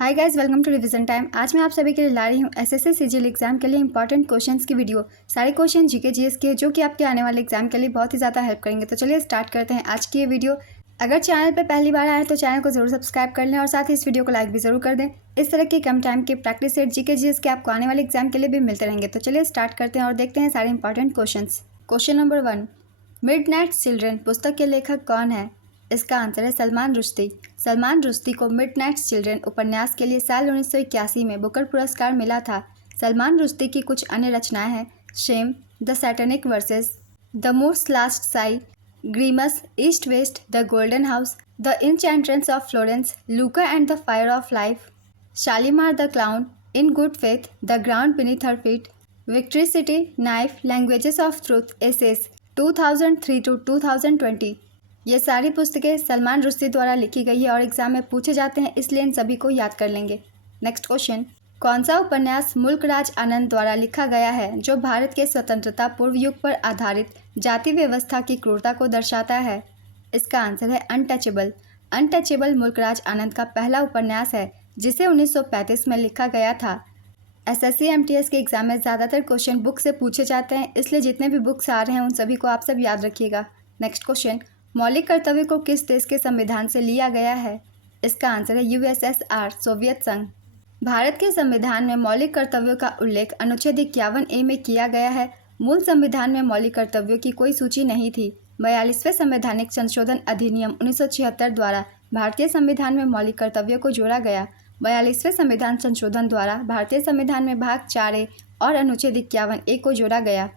Hi guys, welcome to revision time. आज मैं आप सभी के लिए ला रही हूँ एसएससी सीजीएल एग्जाम के लिए इंपॉर्टेंट क्वेश्चंस की वीडियो। सारे क्वेश्चन जीके जीएस के जो कि आपके आने वाले एग्जाम के लिए बहुत ही ज़्यादा हेल्प करेंगे। तो चलिए स्टार्ट करते हैं आज की ये वीडियो। अगर चैनल पर पहली बार आए तो चैनल को जरूर सब्सक्राइब कर लें और साथ ही इस वीडियो को लाइक भी जरूर कर दें। इस तरह के कम टाइम के प्रैक्टिस सेट जीके जीएस के आपको आने वाले एग्जाम के लिए भी मिलते रहेंगे। तो चलिए स्टार्ट करते हैं और देखते हैं सारे important question. Question number 1, midnight children पुस्तक के लेखक कौन है? इसका आंसर है सलमान रुश्दी। सलमान रुश्दी को मिडनाइट चिल्ड्रन उपन्यास के लिए साल 1981 में बुकर पुरस्कार मिला था। सलमान रुश्दी की कुछ अन्य रचनाएं हैं shame, the satanic verses, the moors last sigh, Grimus, east west, the golden house, the enchantress of Florence, Luka and the fire of life, Shalimar the clown, in good faith, the ground beneath her feet, victory city, knife, languages of truth, essays 2003 to 2020। ये सारी पुस्तकें सलमान रुश्दी द्वारा लिखी गई है और exam में पूछे जाते हैं, इसलिए इन सभी को याद कर लेंगे। नेक्स्ट क्वेश्चन, कौन सा उपन्यास मुल्क राज आनंद द्वारा लिखा गया है जो भारत के स्वतंत्रता पूर्व युग पर आधारित जाति व्यवस्था की क्रूरता को दर्शाता है? इसका आंसर है अनटचेबल। अनटचेबल मुल्क राज आनंद का पहला उपन्यास है जिसे 1935 में लिखा गया था। एसएससी एमटीएस के एग्जाम में ज़्यादातर क्वेश्चन बुक से पूछे जाते हैं, इसलिए जितने भी बुक्स आ रहे हैं उन सभी को आप सब याद रखिएगा। नेक्स्ट क्वेश्चन, मौलिक कर्तव्य को किस देश के संविधान से लिया गया है? इसका आंसर है यूएसएसआर, सोवियत संघ। भारत के संविधान में मौलिक कर्तव्यों का उल्लेख अनुच्छेद 51A में किया गया है। मूल संविधान में मौलिक कर्तव्यों की कोई सूची नहीं थी। 42वें संवैधानिक संशोधन अधिनियम 1976 द्वारा भारतीय संविधान में मौलिक कर्तव्यों को जोड़ा गया। 42वें संविधान संशोधन द्वारा भारतीय संविधान में भाग 4A और अनुच्छेद 51A को जोड़ा गया।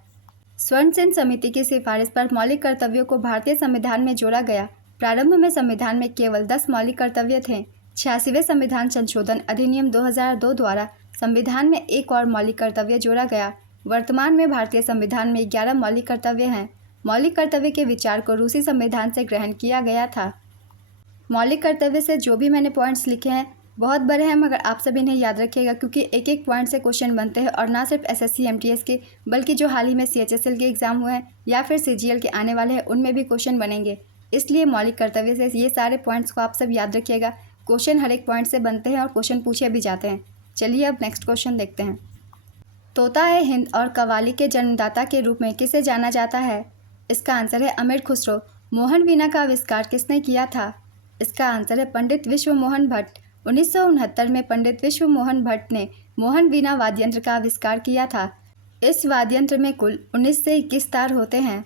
स्वर्ण सेन समिति की सिफारिश पर मौलिक कर्तव्यों को भारतीय संविधान में जोड़ा गया। प्रारंभ में संविधान में केवल 10 मौलिक कर्तव्य थे। 86वें संविधान संशोधन अधिनियम 2002 द्वारा संविधान में एक और मौलिक कर्तव्य जोड़ा गया। वर्तमान में भारतीय संविधान में 11 मौलिक कर्तव्य हैं। मौलिक कर्तव्य के विचार को रूसी संविधान से ग्रहण किया गया था। मौलिक कर्तव्य से जो भी मैंने पॉइंट्स लिखे हैं बहुत बड़े हैं, मगर आप सभी इन्हें याद रखिएगा क्योंकि एक एक पॉइंट से क्वेश्चन बनते हैं और ना सिर्फ एसएससी एमटीएस के बल्कि जो हाल ही में सीएचएसएल के एग्जाम हुए हैं या फिर सीजीएल के आने वाले हैं उनमें भी क्वेश्चन बनेंगे। इसलिए मौलिक कर्तव्य से ये सारे पॉइंट्स को आप सब याद रखिएगा। क्वेश्चन हर एक पॉइंट से बनते हैं और क्वेश्चन पूछे भी जाते हैं। चलिए अब नेक्स्ट क्वेश्चन देखते हैं। तोता ए हिंद और कव्वाली के जन्मदाता के रूप में किसे जाना जाता है? इसका आंसर है अमीर खुसरो। मोहन वीणा का आविष्कार किसने किया था? इसका आंसर है पंडित विश्व मोहन भट्ट। 1969 में पंडित विश्व मोहन भट्ट ने मोहन वीणा वाद्ययंत्र का आविष्कार किया था। इस वाद्ययंत्र में कुल 19 से 21 तार होते हैं।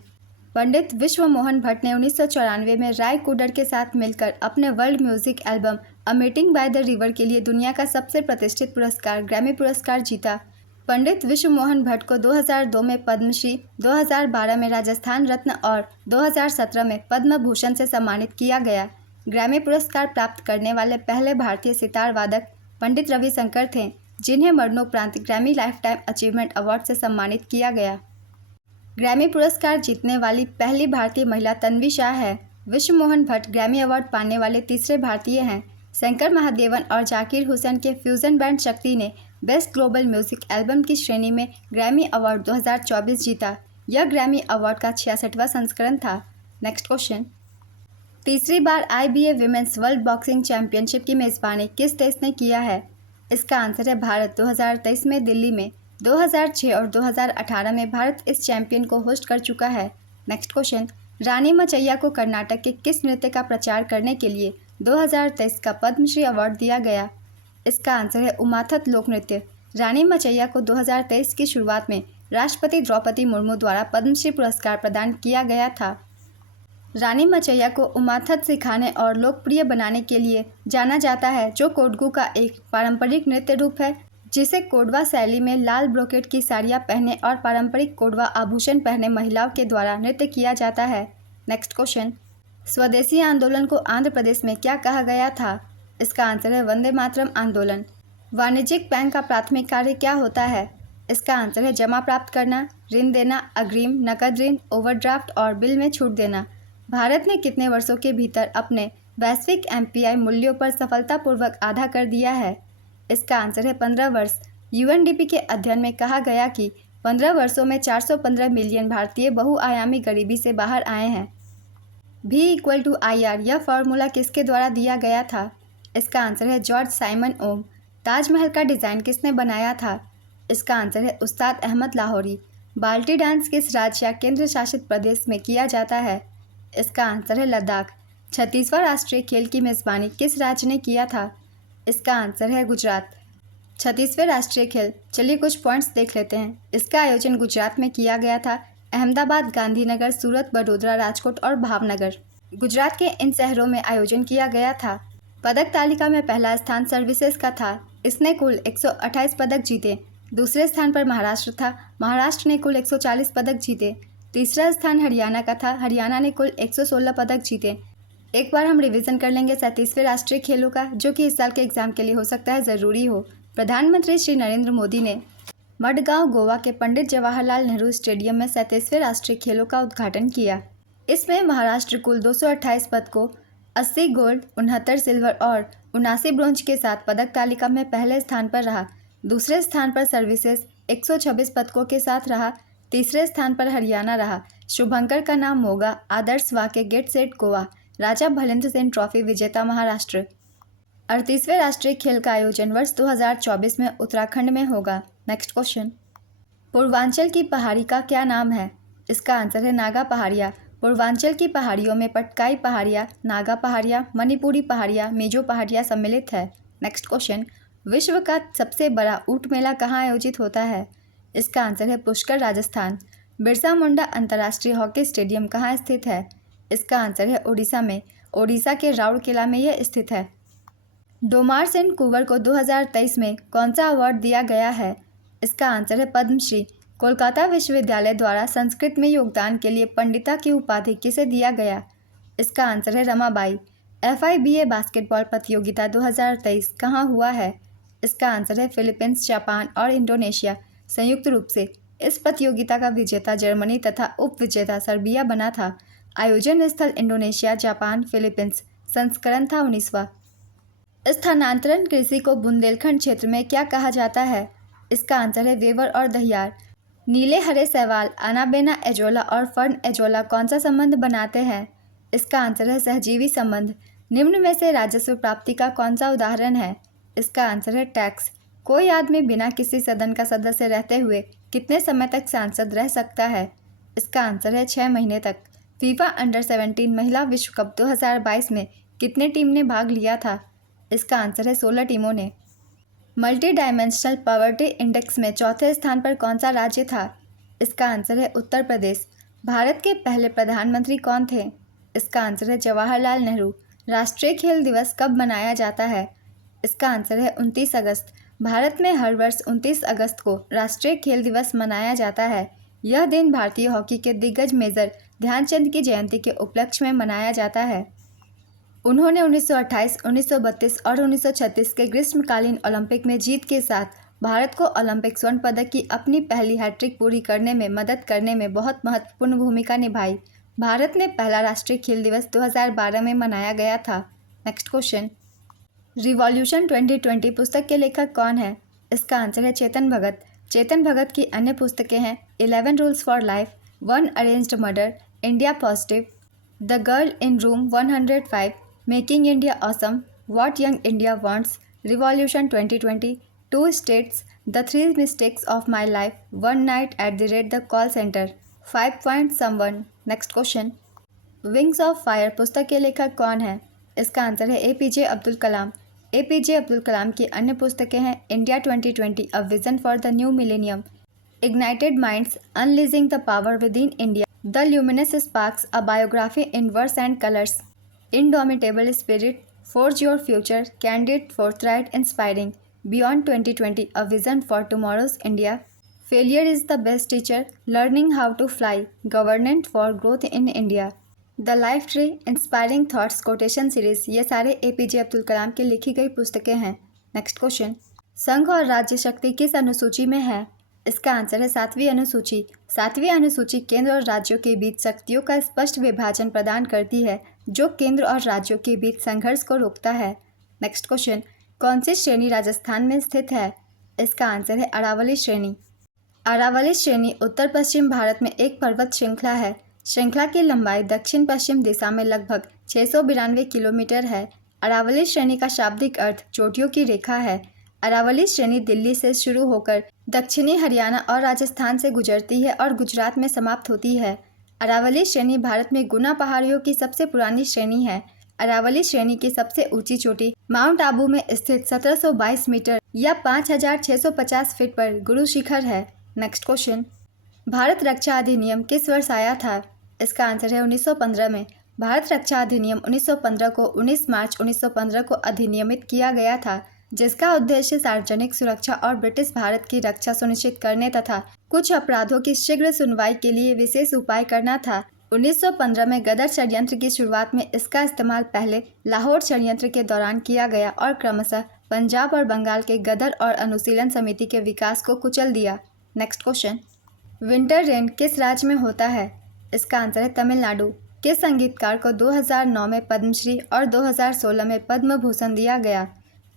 पंडित विश्व मोहन भट्ट ने 1994 में राय कुडर के साथ मिलकर अपने world music album a meeting by the river के लिए दुनिया का सबसे प्रतिष्ठित पुरस्कार ग्रैमी पुरस्कार जीता। पंडित विश्व मोहन भट्ट को 2002 में पद्मश्री, 2012 में राजस्थान रत्न और 2017 में पद्म भूषण से सम्मानित किया गया। ग्रैमी पुरस्कार प्राप्त करने वाले पहले भारतीय सितार वादक पंडित रविशंकर थे, जिन्हें मरणोपरांत Grammy life time achievement award से सम्मानित किया गया। ग्रैमी पुरस्कार जीतने वाली पहली भारतीय महिला तन्वी शाह है। विश्व मोहन भट्ट ग्रैमी अवार्ड पाने वाले तीसरे भारतीय हैं। शंकर महादेवन और जाकिर हुसैन के फ्यूजन बैंड शक्ति ने बेस्ट ग्लोबल म्यूजिक एल्बम की श्रेणी में ग्रैमी अवार्ड 2024 जीता। यह ग्रैमी अवार्ड का 66वां संस्करण था। नेक्स्ट क्वेश्चन, तीसरी बार IBA women's world boxing championship की मेज़बानी किस देश ने किया है? इसका आंसर है भारत। 2023 में दिल्ली में, 2006 और 2018 में भारत इस चैंपियन को होस्ट कर चुका है। नेक्स्ट क्वेश्चन, रानी मचैया को कर्नाटक के किस नृत्य का प्रचार करने के लिए 2023 का पद्मश्री अवार्ड दिया गया? इसका आंसर है उमाथत लोक नृत्य। रानी मचैया को 2023 की शुरुआत में राष्ट्रपति द्रौपदी मुर्मू द्वारा पद्मश्री पुरस्कार प्रदान किया गया था। रानी मचैया को उमाथत सिखाने और लोकप्रिय बनाने के लिए जाना जाता है, जो कोडगू का एक पारंपरिक नृत्य रूप है जिसे कोडवा शैली में लाल ब्रोकेट की साड़ियाँ पहने और पारंपरिक कोडवा आभूषण पहने महिलाओं के द्वारा नृत्य किया जाता है। नेक्स्ट क्वेश्चन, स्वदेशी आंदोलन को आंध्र प्रदेश में क्या कहा गया था? इसका आंसर है वंदे मातरम आंदोलन। वाणिज्यिक बैंक का प्राथमिक कार्य क्या होता है? इसका आंसर है जमा प्राप्त करना, ऋण देना, अग्रिम, नकद ऋण, ओवरड्राफ्ट और बिल में छूट देना। भारत ने कितने वर्षों के भीतर अपने वैश्विक MPI मूल्यों पर सफलतापूर्वक आधा कर दिया है? इसका आंसर है 15 वर्ष। UNDP के अध्ययन में कहा गया कि 15 वर्षों में 415 मिलियन भारतीय बहुआयामी गरीबी से बाहर आए हैं। V = IR यह फॉर्मूला किसके द्वारा दिया गया था? इसका आंसर है जॉर्ज साइमन ओम। ताजमहल का डिज़ाइन किसने बनाया था? इसका आंसर है उस्ताद अहमद लाहौरी। बाल्टी डांस किस राज्य या केंद्र शासित प्रदेश में किया जाता है? इसका आंसर है लद्दाख। 36वां राष्ट्रीय खेल की मेज़बानी किस राज्य ने किया था? इसका आंसर है गुजरात। 36वें राष्ट्रीय खेल, चलिए कुछ पॉइंट्स देख लेते हैं। इसका आयोजन गुजरात में किया गया था। अहमदाबाद, गांधीनगर, सूरत, बड़ोदरा, राजकोट और भावनगर, गुजरात के इन शहरों में आयोजन किया गया था। पदक तालिका में पहला स्थान सर्विसेज का था। इसने कुल 128 पदक जीते। दूसरे स्थान पर महाराष्ट्र था। महाराष्ट्र ने कुल 140 पदक जीते। तीसरा स्थान हरियाणा का था। हरियाणा ने कुल 116 पदक जीते। एक बार हम रिवीजन कर लेंगे 37वें राष्ट्रीय खेलों का, जो कि इस साल के एग्जाम के लिए हो सकता है ज़रूरी हो। प्रधानमंत्री श्री नरेंद्र मोदी ने मडगांव, गोवा के पंडित जवाहरलाल नेहरू स्टेडियम में 37वें राष्ट्रीय खेलों का उद्घाटन किया। इसमें महाराष्ट्र कुल 228 पदकों, 80 गोल्ड, 69 सिल्वर और 79 ब्रोंज के साथ पदक तालिका में पहले स्थान पर रहा। दूसरे स्थान पर सर्विसेज 126 पदकों के साथ रहा। तीसरे स्थान पर हरियाणा रहा। शुभंकर का नाम मोगा, आदर्श वाक्य गेट सेट गोवा, राजा भलेंद्र सिंह ट्रॉफी विजेता महाराष्ट्र। 38वें राष्ट्रीय खेल का आयोजन वर्ष 2024 में उत्तराखंड में होगा। नेक्स्ट क्वेश्चन, पूर्वांचल की पहाड़ी का क्या नाम है? इसका आंसर है नागा पहाड़ियाँ। पूर्वांचल की पहाड़ियों में पटकाई पहाड़ियाँ, नागा पहाड़ियाँ, मणिपुरी पहाड़ियाँ, मेजो पहाड़ियाँ सम्मिलित है। नेक्स्ट क्वेश्चन, विश्व का सबसे बड़ा ऊँट मेला कहाँ आयोजित होता है? इसका आंसर है पुष्कर, राजस्थान। बिरसा मुंडा अंतर्राष्ट्रीय हॉकी स्टेडियम कहाँ स्थित है? इसका आंसर है उड़ीसा में। ओडिशा के राउरकेला में यह स्थित है। डोमार सेन कुंवर को 2023 में कौन सा अवार्ड दिया गया है? इसका आंसर है पद्मश्री। कोलकाता विश्वविद्यालय द्वारा संस्कृत में योगदान के लिए पंडिता की उपाधि किसे दिया गया? इसका आंसर है रमाबाई। FIBA बास्केटबॉल प्रतियोगिता 2023 कहाँ हुआ है? इसका आंसर है फिलीपींस, जापान और इंडोनेशिया संयुक्त रूप से। इस प्रतियोगिता का विजेता जर्मनी तथा उप विजेता सर्बिया बना था। आयोजन स्थल इंडोनेशिया, जापान, फिलीपींस। संस्करण था 19वां। स्थानांतरण कृषि को बुंदेलखंड क्षेत्र में क्या कहा जाता है? इसका आंसर है वेवर और दहियार। नीले हरे शैवाल, अनाबेना एजोला और फर्न एजोला कौन सा संबंध बनाते हैं? इसका आंसर है सहजीवी संबंध। निम्न में से राजस्व प्राप्ति का कौन सा उदाहरण है? इसका आंसर है टैक्स। कोई आदमी बिना किसी सदन का सदस्य रहते हुए कितने समय तक सांसद रह सकता है? इसका आंसर है 6 महीने तक। फीफा अंडर-17 महिला विश्व कप 2022 में कितने टीम ने भाग लिया था? इसका आंसर है 16 टीमों ने। मल्टी डायमेंशनल पॉवर्टी इंडेक्स में चौथे स्थान पर कौन सा राज्य था? इसका आंसर है उत्तर प्रदेश। भारत के पहले प्रधानमंत्री कौन थे? इसका आंसर है जवाहरलाल नेहरू। राष्ट्रीय खेल दिवस कब मनाया जाता है? इसका आंसर है 29 अगस्त। भारत में हर वर्ष 29 अगस्त को राष्ट्रीय खेल दिवस मनाया जाता है। यह दिन भारतीय हॉकी के दिग्गज मेजर ध्यानचंद की जयंती के उपलक्ष्य में मनाया जाता है। उन्होंने 1928, 1932 और 1936 के ग्रीष्मकालीन ओलंपिक में जीत के साथ भारत को ओलंपिक स्वर्ण पदक की अपनी पहली हैट्रिक पूरी करने में मदद करने में बहुत महत्वपूर्ण भूमिका निभाई। भारत में पहला राष्ट्रीय खेल दिवस 2012 में मनाया गया था। नेक्स्ट क्वेश्चन, रिवॉल्यूशन 2020 पुस्तक के लेखक कौन है? इसका आंसर है चेतन भगत। चेतन भगत की अन्य पुस्तकें हैं 11 rules for life, 1 arranged murder, India positive, the girl in room 105, making India awesome, what young India wants, revolution 2020, 2 states, the 3 mistakes of my life, 1 night at the rate the call centre, 5 point someone. Next question, wings of fire पुस्तक के लेखक कौन है? इसका answer है APJ Abdul Kalam. APJ Abdul Kalam की अन्य पुस्तकें हैं India 2020, a vision for the new millennium, ignited minds, unleashing the power within India, the luminous sparks, a biography in words and colours, indomitable spirit, forge your future, candid forthright inspiring, beyond 2020, a vision for tomorrow's India, failure is the best teacher, learning how to fly, governance for growth in India, the life tree, inspiring thoughts quotation series. ये सारे APJ Abdul Kalam की लिखी गई पुस्तकें हैं। Next question, संघ और राज्य शक्ति किस अनुसूची में है? इसका आंसर है 7वीं अनुसूची। 7वीं अनुसूची केंद्र और राज्यों के बीच शक्तियों का स्पष्ट विभाजन प्रदान करती है, जो केंद्र और राज्यों के बीच संघर्ष को रोकता है। नेक्स्ट क्वेश्चन, कौन सी श्रेणी राजस्थान में स्थित है? इसका आंसर है अरावली श्रेणी। अरावली श्रेणी उत्तर पश्चिम भारत में एक पर्वत श्रृंखला है। श्रृंखला की लंबाई दक्षिण पश्चिम दिशा में लगभग 692 किलोमीटर है। अरावली श्रेणी का शाब्दिक अर्थ चोटियों की रेखा है। अरावली श्रेणी दिल्ली से शुरू होकर दक्षिणी हरियाणा और राजस्थान से गुजरती है और गुजरात में समाप्त होती है। अरावली श्रेणी भारत में गुना पहाड़ियों की सबसे पुरानी श्रेणी है। अरावली श्रेणी की सबसे ऊंची चोटी माउंट आबू में स्थित 1722 मीटर या 5650 फीट पर गुरु शिखर है। नेक्स्ट क्वेश्चन, भारत रक्षा अधिनियम किस वर्ष आया था? इसका आंसर है 1915 में। भारत रक्षा अधिनियम 1915 को 19 मार्च 1915 को अधिनियमित किया गया था, जिसका उद्देश्य सार्वजनिक सुरक्षा और ब्रिटिश भारत की रक्षा सुनिश्चित करने तथा कुछ अपराधों की शीघ्र सुनवाई के लिए विशेष उपाय करना था। 1915 में गदर षड्यंत्र की शुरुआत में इसका इस्तेमाल पहले लाहौर षड्यंत्र के दौरान किया गया और क्रमशः पंजाब और बंगाल के गदर और अनुशीलन समिति के विकास को कुचल दिया। नेक्स्ट क्वेश्चन, विंटर रेन किस राज्य में होता है? इसका आंसर है तमिलनाडु। किस संगीतकार को 2009 में पद्मश्री और 2016 में पद्म भूषण दिया गया?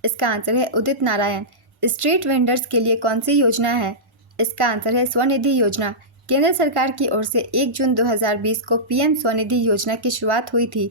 इसका आंसर है उदित नारायण। स्ट्रीट वेंडर्स के लिए कौन सी योजना है? इसका आंसर है स्वनिधि योजना। केंद्र सरकार की ओर से 1 जून 2020 को पीएम स्वनिधि योजना की शुरुआत हुई थी।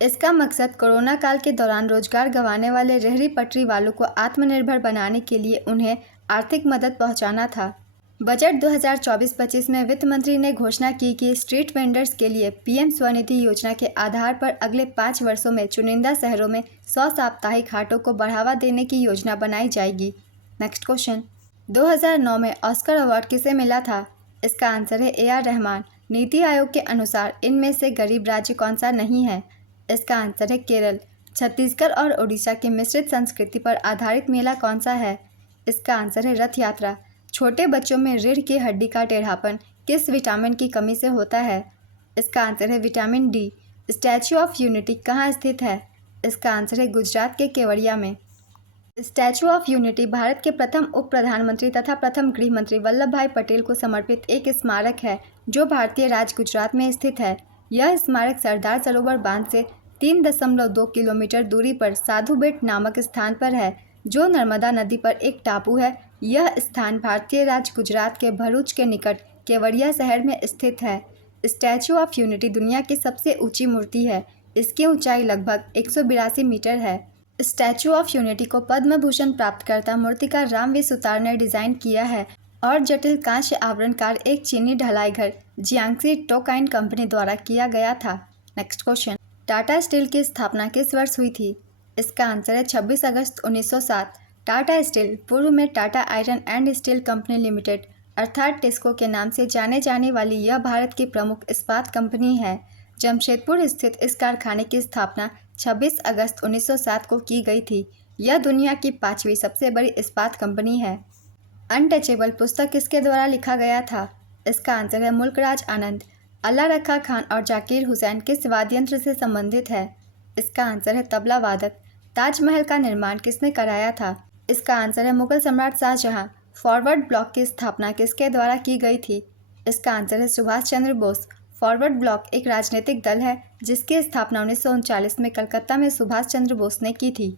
इसका मकसद कोरोना काल के दौरान रोजगार गंवाने वाले रेहड़ी पटरी वालों को आत्मनिर्भर बनाने के लिए उन्हें आर्थिक मदद पहुंचाना था। बजट 2024-25 में वित्त मंत्री ने घोषणा की कि स्ट्रीट वेंडर्स के लिए पीएम स्वनिधि योजना के आधार पर अगले 5 वर्षों में चुनिंदा शहरों में 100 साप्ताहिक हाटों को बढ़ावा देने की योजना बनाई जाएगी। नेक्स्ट क्वेश्चन, 2009 में ऑस्कर अवार्ड किसे मिला था? इसका आंसर है AR रहमान। नीति आयोग के अनुसार इनमें से गरीब राज्य कौन सा नहीं है? इसका आंसर है केरल। छत्तीसगढ़ और ओडिशा की मिश्रित संस्कृति पर आधारित मेला कौन सा है? इसका आंसर है रथ यात्रा। छोटे बच्चों में रीढ़ की हड्डी का टेढ़ापन किस विटामिन की कमी से होता है? इसका आंसर है vitamin D. Statue of unity कहाँ स्थित है? इसका आंसर है गुजरात के केवड़िया में। स्टैच्यू ऑफ यूनिटी भारत के प्रथम उप प्रधानमंत्री तथा प्रथम गृह मंत्री वल्लभ भाई पटेल को समर्पित एक स्मारक है जो भारतीय राज्य गुजरात में स्थित है। यह स्मारक सरदार सरोवर बांध से 3.2 किलोमीटर दूरी पर साधु बेट नामक स्थान पर है, जो नर्मदा नदी पर एक टापू है। यह स्थान भारतीय राज्य गुजरात के भरूच के निकट केवड़िया शहर में स्थित है। स्टैच्यू ऑफ यूनिटी दुनिया की सबसे ऊंची मूर्ति है। इसकी ऊंचाई लगभग 182 मीटर है। स्टैच्यू ऑफ यूनिटी को पद्म भूषण प्राप्तकर्ता मूर्तिकार रामवी सुतार ने डिजाइन किया है और जटिल कांस्य आवरणकार एक चीनी ढलाई घर जियांगसी टोकाइन कंपनी द्वारा किया गया था। नेक्स्ट क्वेश्चन, टाटा स्टील की स्थापना किस वर्ष हुई थी? इसका आंसर है 26 अगस्त 1907। टाटा स्टील पूर्व में Tata iron and steel company limited अर्थात टिस्को के नाम से जाने जाने वाली यह भारत की प्रमुख इस्पात कंपनी है। जमशेदपुर स्थित इस कारखाने की स्थापना 26 अगस्त 1907 को की गई थी। यह दुनिया की 5वीं सबसे बड़ी इस्पात कंपनी है। अनटचेबल पुस्तक किसके द्वारा लिखा गया था? इसका आंसर है मुल्कराज आनंद। अल्लाह रखा खान और जाकिर हुसैन किस वाद्य यंत्र से संबंधित है? इसका आंसर है तबला वादक। ताजमहल का निर्माण किसने कराया था? इसका आंसर है मुगल सम्राट शाहजहां। फॉरवर्ड ब्लॉक की स्थापना किसके द्वारा की गई थी? इसका आंसर है सुभाष चंद्र बोस। फॉरवर्ड ब्लॉक एक राजनीतिक दल है जिसकी स्थापना 1939 में कलकत्ता में सुभाष चंद्र बोस ने की थी।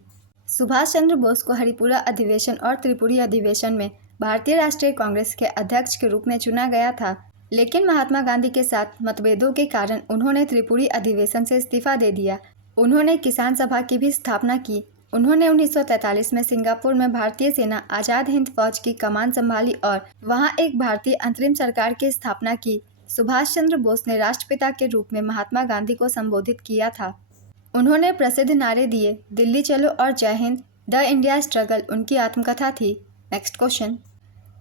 सुभाष चंद्र बोस को हरिपुरा अधिवेशन और त्रिपुरी अधिवेशन में भारतीय राष्ट्रीय कांग्रेस के अध्यक्ष के रूप में चुना गया था, लेकिन महात्मा गांधी के साथ मतभेदों के कारण उन्होंने त्रिपुरी अधिवेशन से इस्तीफा दे दिया। उन्होंने किसान सभा की भी स्थापना की। उन्होंने 1943 में सिंगापुर में भारतीय सेना आज़ाद हिंद फौज की कमान संभाली और वहां एक भारतीय अंतरिम सरकार की स्थापना की। सुभाष चंद्र बोस ने राष्ट्रपिता के रूप में महात्मा गांधी को संबोधित किया था। उन्होंने प्रसिद्ध नारे दिए, दिल्ली चलो और जय हिंद, द इंडिया स्ट्रगल उनकी आत्मकथा थी। नेक्स्ट क्वेश्चन,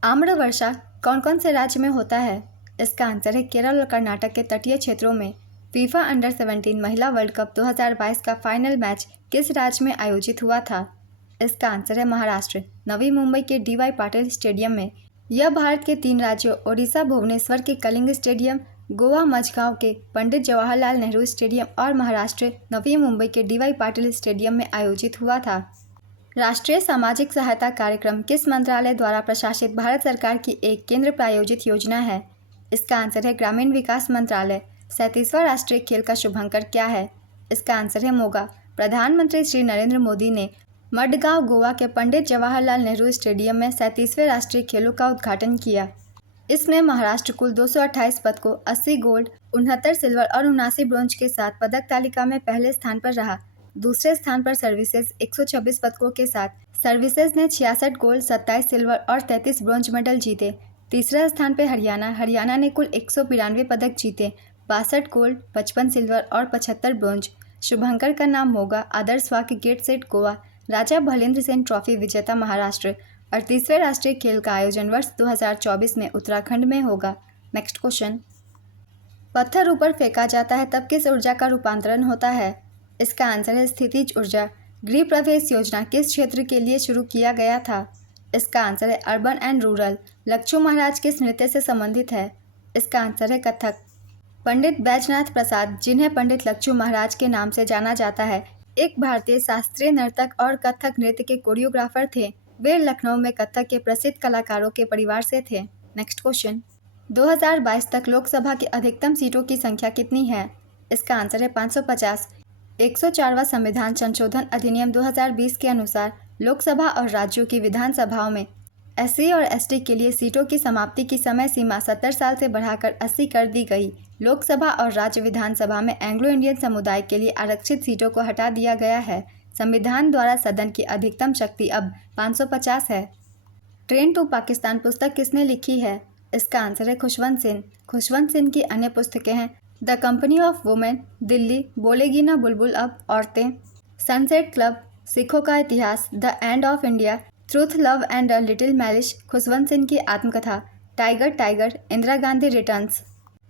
आम्र वर्षा कौन कौन से राज्य में होता है? इसका आंसर है केरल और कर्नाटक के तटीय क्षेत्रों में। फीफा अंडर 17 महिला वर्ल्ड कप 2022 का फाइनल मैच किस राज्य में आयोजित हुआ था? इसका आंसर है महाराष्ट्र, नवी मुंबई के DY पाटिल स्टेडियम में। यह भारत के 3 राज्यों ओडिशा भुवनेश्वर के कलिंग स्टेडियम, गोवा मझगांव के पंडित जवाहरलाल नेहरू स्टेडियम और महाराष्ट्र नवी मुंबई के DY पाटिल स्टेडियम में आयोजित हुआ था। राष्ट्रीय सामाजिक सहायता कार्यक्रम किस मंत्रालय द्वारा प्रशासित भारत सरकार की एक केंद्र प्रायोजित योजना है? इसका आंसर है ग्रामीण विकास मंत्रालय। 37वां राष्ट्रीय खेल का शुभंकर क्या है? इसका आंसर है मोगा। प्रधानमंत्री श्री नरेंद्र मोदी ने मडगांव गोवा के पंडित जवाहरलाल नेहरू स्टेडियम में 37वें राष्ट्रीय खेलों का उद्घाटन किया। इसमें महाराष्ट्र कुल 228 पदकों, 80 गोल्ड, 69 सिल्वर और 79 ब्रोंज के साथ पदक तालिका में पहले स्थान पर रहा। दूसरे स्थान पर सर्विसेज 126 पदकों के साथ। सर्विसेज ने 66 गोल्ड, 27 सिल्वर और 33 ब्रॉन्ज मेडल जीते। तीसरा स्थान पर हरियाणा ने कुल 192 पदक जीते, 62 गोल्ड, 55 सिल्वर और 75 ब्रॉन्ज। शुभंकर का नाम होगा, आदर्श वाक्य गेट सेट गोवा। राजा भलेंद्र सेन ट्रॉफी विजेता महाराष्ट्र। 38वें राष्ट्रीय खेल का आयोजन वर्ष 2024 में उत्तराखंड में होगा। नेक्स्ट क्वेश्चन, पत्थर ऊपर फेंका जाता है तब किस ऊर्जा का रूपांतरण होता है? इसका आंसर है स्थितिज ऊर्जा। गृह प्रवेश योजना किस क्षेत्र के लिए शुरू किया गया था? इसका आंसर है अर्बन एंड रूरल। लक्ष्मू महाराज किस नृत्य से संबंधित है? इसका आंसर है कथक। पंडित बैजनाथ प्रसाद, जिन्हें पंडित लक्ष्मू महाराज के नाम से जाना जाता है, एक भारतीय शास्त्रीय नर्तक और कथक नृत्य के कोरियोग्राफर थे। वे लखनऊ में कथक के प्रसिद्ध कलाकारों के परिवार से थे। नेक्स्ट क्वेश्चन, 2022 तक लोकसभा की अधिकतम सीटों की संख्या कितनी है? इसका आंसर है 550। 104वां संविधान संशोधन अधिनियम 2020 के अनुसार लोकसभा और राज्यों की विधानसभाओं में SC और ST के लिए सीटों की समाप्ति की समय सीमा 70 साल से बढ़ाकर 80 कर दी गई। लोकसभा और राज्य विधानसभा में एंग्लो इंडियन समुदाय के लिए आरक्षित सीटों को हटा दिया गया है। संविधान द्वारा सदन की अधिकतम शक्ति अब 550 है। ट्रेन टू पाकिस्तान पुस्तक किसने लिखी है? इसका आंसर है खुशवंत सेन। खुशवंत सेन की अन्य पुस्तकें हैं the company of women, Delhi, बोलेगी ना बुलबुल अब, औरतें, सनसेट क्लब, सिखों का इतिहास, the end of India, truth, love and a little malice, Khushwant Sen की आत्मकथा, tiger tiger, Indira Gandhi returns.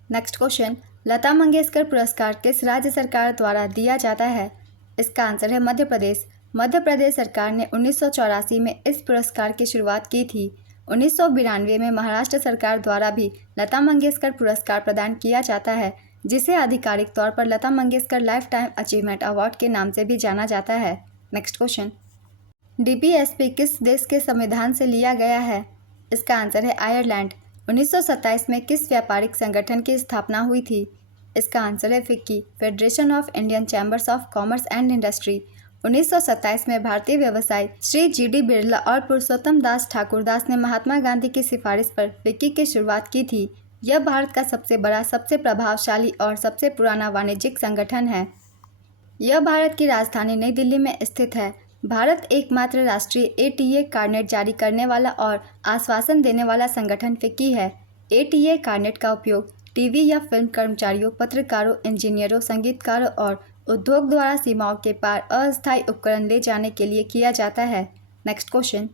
Next question, Lata Mangeshkar पुरस्कार किस राज्य सरकार द्वारा दिया जाता है? इसका आंसर है मध्य प्रदेश। मध्य प्रदेश सरकार ने 1984 में इस पुरस्कार की शुरुआत की थी। 1992 में महाराष्ट्र सरकार द्वारा भी लता मंगेशकर पुरस्कार प्रदान किया जाता है, जिसे आधिकारिक तौर पर Lata Mangeshkar lifetime achievement award के नाम से भी जाना जाता है। नेक्स्ट क्वेश्चन, DPSP किस देश के संविधान से लिया गया है? इसका आंसर है आयरलैंड। 1927 में किस व्यापारिक संगठन की स्थापना हुई थी? इसका आंसर है FICCI, federation of Indian chambers of commerce and industry. 1927 में भारतीय व्यवसायी श्री GD बिरला और पुरुषोत्तम दास ठाकुरदास ने महात्मा गांधी की सिफारिश पर फिक्की की शुरुआत की थी। यह भारत का सबसे बड़ा, सबसे प्रभावशाली और सबसे पुराना वाणिज्यिक संगठन है। यह भारत की राजधानी नई दिल्ली में स्थित है। भारत एकमात्र राष्ट्रीय ATA कार्नेट जारी करने वाला और आश्वासन देने वाला संगठन फिक्की है। ATA कार्नेट का उपयोग टीवी या फिल्म कर्मचारियों, पत्रकारों, इंजीनियरों, संगीतकारों और उद्योग द्वारा सीमाओं के पार अस्थायी उपकरण ले जाने के लिए किया जाता है। नेक्स्ट क्वेश्चन,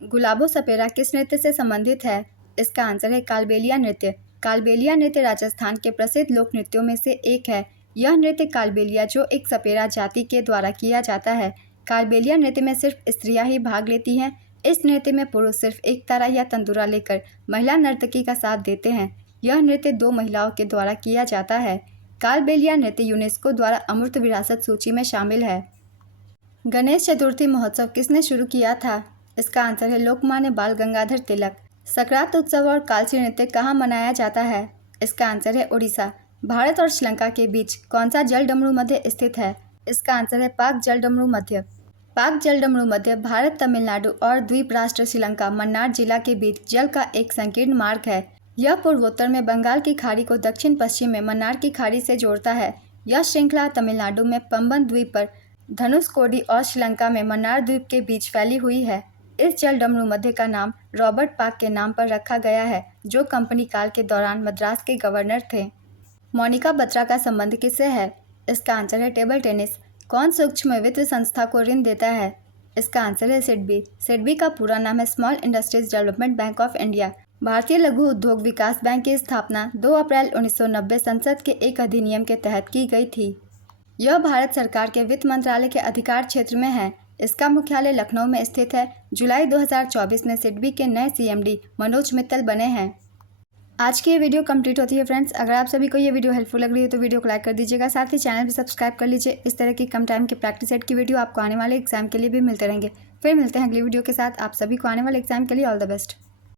गुलाबो सपेरा किस नृत्य से संबंधित है? इसका आंसर है कालबेलिया नृत्य। कालबेलिया नृत्य राजस्थान के प्रसिद्ध लोक नृत्यों में से एक है। यह नृत्य कालबेलिया, जो एक सपेरा जाति के द्वारा किया जाता है। कालबेलिया नृत्य में सिर्फ स्त्रियां ही भाग लेती हैं। इस नृत्य में पुरुष सिर्फ एक तारा या तंदूरा लेकर महिला नर्तकी का साथ देते हैं। यह नृत्य 2 महिलाओं के द्वारा किया जाता है। कालबेलिया नृत्य यूनेस्को द्वारा अमूर्त विरासत सूची में शामिल है। गणेश चतुर्थी महोत्सव किसने शुरू किया था? इसका आंसर है लोकमान्य बाल गंगाधर तिलक। सक्रात उत्सव और कालची नृत्य कहाँ मनाया जाता है? इसका आंसर है उड़ीसा। भारत और श्रीलंका के बीच कौन सा जलडमरू मध्य स्थित है? इसका आंसर है पाक जलडमरू मध्य। पाक जलडमरू मध्य भारत, तमिलनाडु और द्वीप राष्ट्र श्रीलंका मन्नार जिला के बीच जल का एक संकीर्ण मार्ग है। यह पूर्वोत्तर में बंगाल की खाड़ी को दक्षिण पश्चिम में मन्नार की खाड़ी से जोड़ता है। यह श्रृंखला तमिलनाडु में पंबन द्वीप पर, धनुषकोडी और श्रीलंका में मन्नार द्वीप के बीच फैली हुई है। इस जलडमरू मध्य का नाम रॉबर्ट पाक के नाम पर रखा गया है, जो कंपनी काल के दौरान मद्रास के गवर्नर थे। मोनिका बत्रा का संबंध किससे है? इसका आंसर है टेबल टेनिस। कौन सूक्ष्म वित्त संस्था को ऋण देता है? इसका आंसर है सिडबी। सिडबी का पूरा नाम है small industries development bank of India. भारतीय लघु उद्योग विकास बैंक की स्थापना 2 अप्रैल 1990 संसद के एक अधिनियम के तहत की गई थी। यह भारत सरकार के वित्त मंत्रालय के अधिकार क्षेत्र में है। इसका मुख्यालय लखनऊ में स्थित है। जुलाई 2024 में सिडबी के नए CMD मनोज मित्तल बने हैं। आज की ये वीडियो कंप्लीट होती है फ्रेंड्स। अगर आप सभी को ये वीडियो हेल्पफुल लग रही है तो वीडियो को लाइक कर दीजिएगा, साथ ही चैनल भी सब्सक्राइब कर लीजिए। इस तरह की कम टाइम के प्रैक्टिस सेट की वीडियो आपको आने वाले एग्जाम के लिए भी मिलते रहेंगे। फिर मिलते हैं अगली वीडियो के साथ। आप सभी को आने वाले एग्जाम के लिए ऑल द बेस्ट।